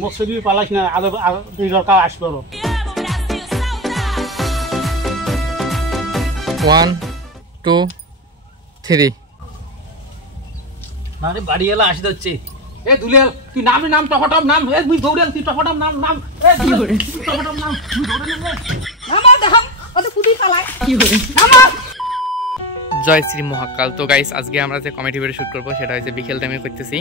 মোক ছবি পালাইছ না আলো দুই দরকার আসবো 1 2 3 আরে বাড়ি এলা আসি যাচ্ছে এ দুলিয়াল তুই নাম টপটপ নাম এ তুই দৌড়াল তুই টপটপ নাম এ কি করে টপটপ নাম তুই দৌড়াল নামা দেখো ওতে কুদি পালায় কি করে নামা জয় শ্রী মহাকাল। তো গাইস আজকে আমরা যে কমেডি ভিডিও শুট করবো সেটা হচ্ছে বিকেল টাইমে করতেছি।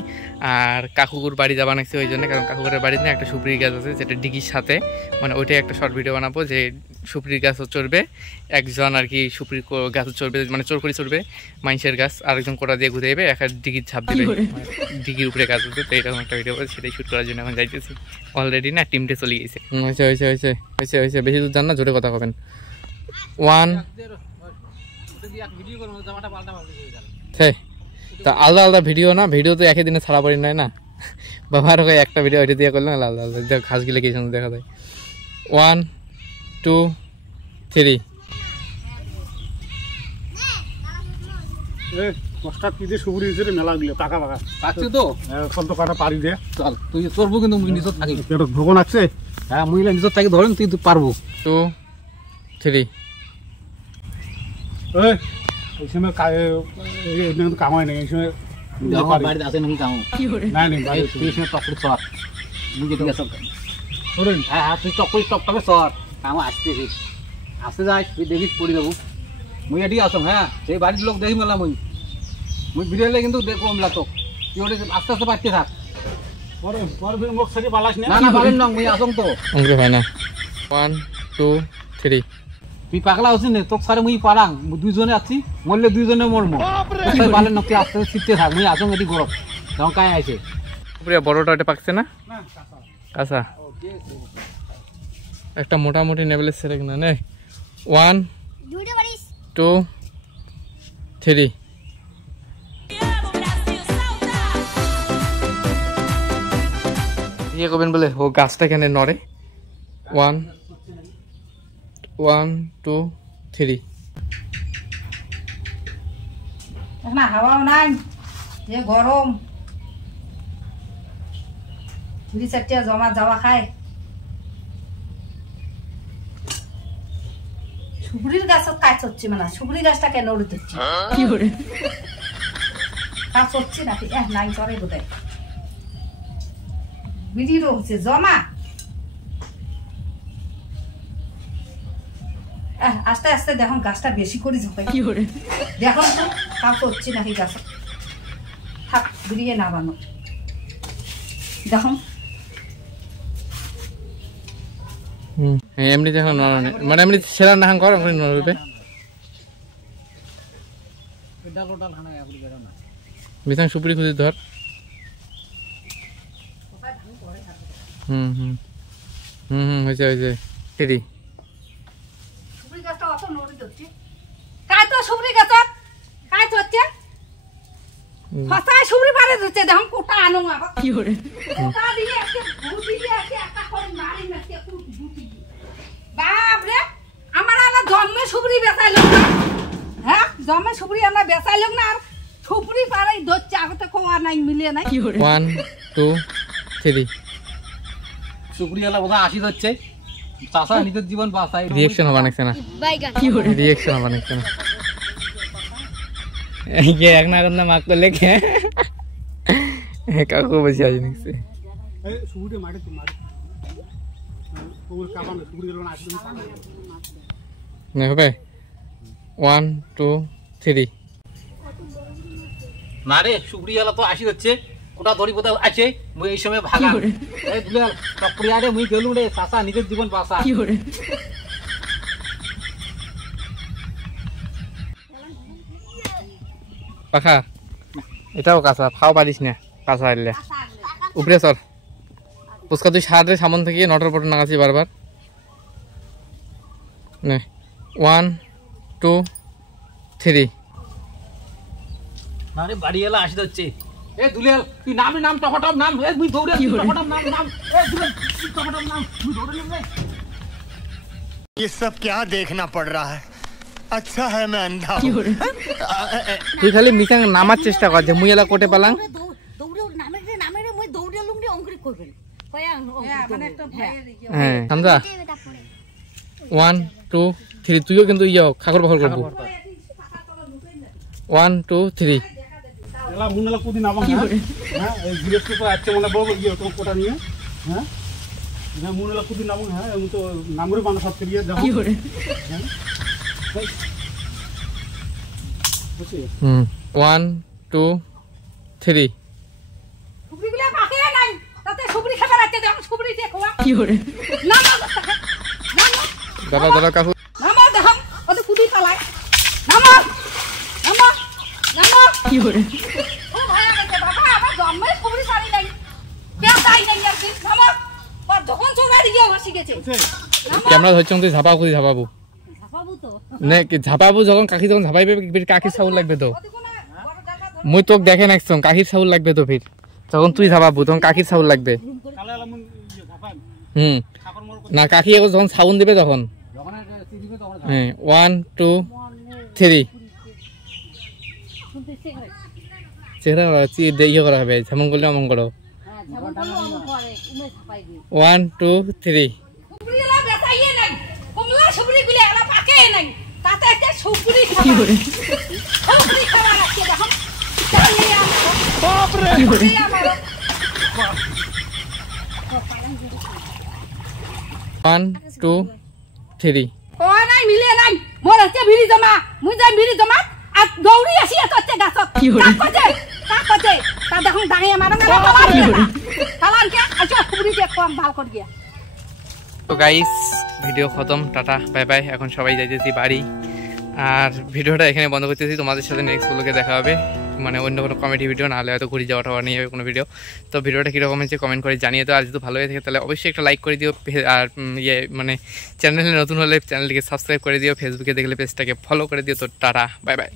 আর কাকুকুর বাড়ি যাওয়া নাকছি ওই জন্য, কারণ কাকুকুরের বাড়িতে একটা সুপারি গাছ আছে যেটা ডিগির সাথে, মানে ওইটাই একটা শর্ট ভিডিও বানাবো যে সুপারি গাছও চড়বে একজন আর কি, সুপারি গাছও চড়বে মানে চোর করে চড়বে মানুষের গাছ, আরেকজন কোটা দিয়ে ঘুরে যাবে, একটা ডিগির ছাপ দেবে, ডিগির উপরে গাছ আছে। তো এরকম একটা ভিডিও সেটাই শুট করার জন্য এখন যাইতেছি। অলরেডি না টিমটে চলে গেছে। হয়েছে বেশি দূর যান না, জোরে কথা হবেন। 1 তা আলাদা আলাদা ভিডিও না, ভিডিও তো একই দিনে ছাড়া পড়ি না বাবার হয়ে একটা ভিডিও ওইটা দিয়ে করলাম আলাদা আলাদা ঘাস গিলে কি সুন্দর দেখা যায়। 1 2 3 কষ্টা কি দিয়ে সুপুরি দিছে মেলা গুলো পাকা পাকা পাচ্ছে তো এখন তো কাটা পারি দে চল তুই চড়বো কিন্তু মুই নিজত থাকি এটা ভোগন আছে। হ্যাঁ মুই নিজত থাকি ধরেন তুই পারবো। 2 3 এই সময় কাম হয় না, এই সময় বাড়িতে আছে নাকি কাম নাই তুই সময় টপ করে চর মুই যেতে গেছ ধরেন হ্যাঁ তুই টপটপে চর কাম আসতে যাস তুই দেখিস পড়ি যাবো মুই এটি আসম। হ্যাঁ সেই বাড়ির লোক দেখি মেলা মুই বিরিয়ালে কিন্তু কম লাগতো তুই ওটা আস্তে আস্তে বাড়তে থাক। পরে মোক ছবি পালাইছ না পারেন না মুই আসম তো অঙ্কে হয় না। 1 2 3 তুই পাগলা হচ্ছিস না তোকে সারে মুই পারাং দুইজনে আছি মরলে দুইজনে মরমো পালেন না তুই আস্তে আস্তে শিখতে থাক মুই আসম এটি গরম তখন কায় আছে বড়টা ওটা পাকছে না কাঁচা একটা মোটামুটি নেবেলের ছেড়ে কিনা নে। 1 2 3 ইয়ে করবেন বলে ও গাছটা কেন নড়ে। 1 1 2 3 এখন হাওয়াও নাই যে গরম দুই চারটা জমা যাওয়া খায়। সুপুরির গাছত কাজ হচ্ছে মানে সুপুরি গাছটা কেন উড়ে দিচ্ছে কি করে কাজ হচ্ছে নাকি নাই চলে বোধহয় বিড়িরও হচ্ছে জমা। আস্তে আস্তে দেখুন গাছটা বেশি করে ঝোঁকাই কি করে দেখুন তো কাজ হচ্ছে নাকি গাছ থাক বেরিয়ে নামানো দেখুন এমনি দেখো মানে এমনি সেরা না কর নড়বে বিছান সুপুরি খুঁজে ধর। হয়েছে ফেরি সুপুরি গাছটা অত নড়ে যাচ্ছে কাজ তো সুপুরি গাছ কাজ হচ্ছে ফসায় সুপুরি পারে যাচ্ছে দেখুন কোটা আনো আবার কি করে কোটা দিয়ে একটা গুটি দিয়ে একটা করে মারি না কে গুটি বাপ রে আমার আলা জন্মে সুপুরি বেচাইলো না। হ্যাঁ জন্মে সুপুরি আমরা বেচাইলো না আর সুপুরি পারে ধরছে আগতে কোয়া নাই মিলিয়ে নাই কি করে। 1 2 3 সুপুরিওয়ালা বোধহয় আসি যাচ্ছে চাষা নিজের জীবন বাঁচায় রিয়েকশন হবে না কি করে রিয়েকশন হবে না ये एक ना करना मार्क तो लेके काकू बची आज निकसे ए सुबुटे मारे तो मारे ओर काबा ना सुबुटे लोना आसी नहीं হবে 1 2 3 না রে সুপুরিওয়ালা তো আসি যাচ্ছে কোটা ধরি বোধহয় আছে মুই এই সময় ভাগা এই দুলাল টপড়িয়া রে মুই গেলু রে চাষা নিজের জীবন বাঁচা কি করে পাখা এটাও কাঁচা খাও পারিস না কাঁচা আইলে উপরে চল পুচকা তুই সারে সামন থেকে নটর পটর নাগাছি বারবার নে 1 2 3 না রে বাড়িওয়ালা আসি যাচ্ছে এ দুলিয়াল তুই নাম টপটপ নাম এ মুই দৌড়াল টপটপ নাম এ দুলিয়াল টপটপ নাম মুই দৌড়াল রে ये सब क्या देखना पड़ रहा है अच्छा है मैं अंधा हूं তুই খালি মিকাং নামার চেষ্টা কর যে মুই এলা কোটে পালাং দৌড়ে নামে রে মুই দৌড়ে লুঙ্গি অঙ্কুরি করবেন মানে একটা ভয়ের ইয়ে। হ্যাঁ হামজা 1 2 3 তুইও কিন্তু ইয়া খাগর বাখর করবো 1 2 3 এলা মুনলা কুদি নাম হ্যাঁ এই জিরেস তো আচ্ছা মনে বড় ইয়ে তো কোটা নিয়ে হ্যাঁ না মুনলা কুদি নাম হ্যাঁ আমি তো নামরে বানা সব করিয়ে দাও কি করে হ্যাঁ বুঝছিস 1 2 3 সুবড়িগুলো পাকে নাই তাতে সুবড়ি খাবে রাতে যখন সুবড়ি দিয়ে খাওয়া কি করে নামা নামা দাদা দাদা কাকু নামা দেখম ওতে কুদি পালায় নামা নামা নামা কি করে ও ভাই আমাকে বাবা আমার জন্মে সুবড়ি পারি নাই কে তাই নাই একদিন নামা আর যখন চোরাই গিয়ে বসে গেছে ক্যামেরা ধরছ তুই ঝাপাবো ঝাপাবো ঝাপাবো তো নে কি ঝাপাবো যখন কাকি যখন ঝাপাইবে কাকির সাউল লাগবে তো ওতে কোন বড় জায়গা মুই তোক দেখে নাকছম কাকির সাউল লাগবে তো ফির যখন তুই ঝাপাবো তখন কাকির সাউল লাগবে কালে এলা মুন ইয়ে ঝাপান খাবার মোর না কাকি এখন যখন সাউন দিবে তখন যখন দিবে তখন হ্যাঁ 1 2 3 শুনতে ইচ্ছে করে চেহারা ইয়ে করা হবে যেমন করলে অমন করো হ্যাঁ যেমন করলো অমন করে উমে ছাপাইবে 1 2 3 সুবড়িলা বেচাইয়ে নাই কমলা সুবড়িগুলো এলা পাকে নাই তাতে একটা সুবড়ি খাওয়া সুবড়ি খাওয়া লাগছে দেখো চালিয়ে আমারো বাপ রে চালিয়ে আমারো 1 2 3 ও নাই মিলে নাই মোর হচ্ছে ভিড়ি জমা মুই যাই ভিড়ি জমা আর দৌড়ি আসি করতে গাছত তা কইছে তা দেখুন দাঁড়িয়ে মারো না কালানকে আচ্ছা সুবড়ি দিয়ে কম ভাল কর গিয়া তো গাইস ভিডিও খতম টাটা বাই বাই এখন সবাই যাইতেছি বাড়ি আর ভিডিওটা এখানে বন্ধ করতেছি তোমাদের সাথে নেক্সট ব্লগে দেখা হবে মানে অন্য কোনো কমেডি ভিডিও নাহলে হয়তো ঘুরে যাওয়া টাওয়া নিয়ে কোনো ভিডিও তো ভিডিওটা কীরকম হয়েছে কমেন্ট করে জানিয়ে দাও আর যদি ভালো হয়ে থাকে তাহলে অবশ্যই একটা লাইক করে দিও আর ইয়ে মানে চ্যানেলে নতুন হলে চ্যানেলটিকে সাবস্ক্রাইব করে দিও ফেসবুকে দেখলে পেজটাকে ফলো করে দিও তো টাটা বাই বাই